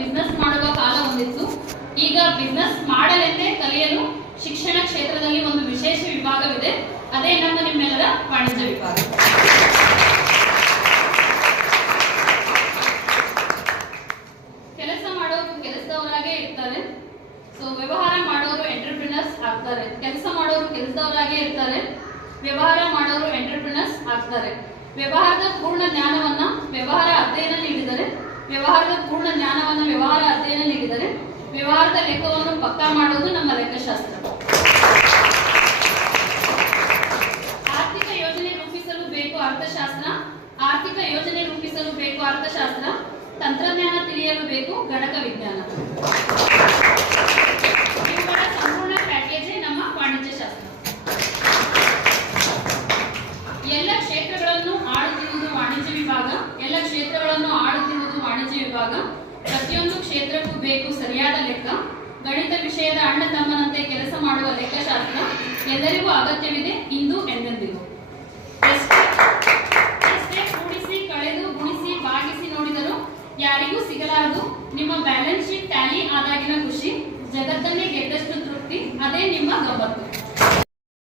Business ಮಾಡುವ ಕಾಲ ಹೊಂದಿತ್ತು. ಈಗ ಬಿಸ್ನೆಸ್ ಮಾಡಲೆಂದೇ ಕಲಿಯಲು ಶಿಕ್ಷಣ ಕ್ಷೇತ್ರದಲ್ಲಿ ಒಂದು ವಿಶೇಷ ವಿಭಾಗವಿದೆ. ಅದೇ ನಿಮ್ಮೆಲ್ಲರ ವಾಣಿಜ್ಯ ವಿಭಾಗ. ಕೆಲಸ ಮಾಡೋರು ಕೆಲಸದವರಾಗೇ ಇರ್ತಾರೆ. ಸೊ ವ್ಯವಹಾರ ಮಾಡೋರು ಎಂಟರ್ಪ್ರಿನರ್ಸ್ ಆಗ್ತಾರೆ. ಕೆಲಸ ಮಾಡೋರು ಕೆಲಸದವರಾಗೇ ಇರ್ತಾರೆ. ವ್ಯವಹಾರ ಮಾಡೋರು ಎಂಟರ್ಪ್ರಿನರ್ಸ್ ಆಗ್ತಾರೆ. ವ್ಯವಹಾರದ ಪೂರ್ಣ ಜ್ಞಾನವನ್ನ ವ್ಯವಹಾರ ಅಧ್ಯಯನ ನೀಡಿದರೆ ವ್ಯವಹಾರದ ಲೆಕ್ಕವನ್ನು ಪಕ್ಕಾ ಮಾಡುವುದು ನಮ್ಮ ಲೆಕ್ಕಶಾಸ್ತ್ರ. ಆರ್ಥಿಕ ಯೋಜನೆ ರೂಪಿಸಲು ಬೇಕು ಅರ್ಥಶಾಸ್ತ್ರ. ತಂತ್ರಜ್ಞಾನ ತಿಳಿಯಲು ಬೇಕು ಗಣಕ ವಿಜ್ಞಾನ. ಇವುಗಳ ಸಂಪೂರ್ಣ ಪ್ಯಾಕೇಜೇ ನಮ್ಮ ವಾಣಿಜ್ಯ ಶಾಸ್ತ್ರ. ಎಲ್ಲ ಕ್ಷೇತ್ರಗಳನ್ನು ಆಳುತ್ತಿರುವುದು ವಾಣಿಜ್ಯ ವಿಭಾಗ. ಪ್ರತಿಯೊಂದು ಕ್ಷೇತ್ರಕ್ಕೂ ಬೇಕು ಸರಿಯಾದ ಲೆಕ್ಕ. ಗಣಿತ ವಿಷಯದ ಅಣ್ಣ ತಮ್ಮನಂತೆ ಕೆಲಸ ಮಾಡುವ ಲೆಕ್ಕಶಾಸ್ತ್ರ ಎಲ್ಲರಿಗೂ ಅಗತ್ಯವಿದೆ ಇಂದು ಎಂದೆಂದಿಗೂ. ಎಷ್ಟೇ ಕೂಡಿಸಿ ಕಳೆದು ಗುಣಿಸಿ ಭಾಗಿಸಿ ನೋಡಿದರೂ ಯಾರಿಗೂ ಸಿಗಲಾರದು ನಿಮ್ಮ ಬ್ಯಾಲೆನ್ಸ್ ಶೀಟ್ ಟ್ಯಾಲಿ ಆದಾಗಿನ ಖುಷಿ. ಜಗತ್ತನ್ನೇ ಗೆದ್ದಷ್ಟು ತೃಪ್ತಿ, ಅದೇ ನಿಮ್ಮ ಗಮ್ಮತ್ತು.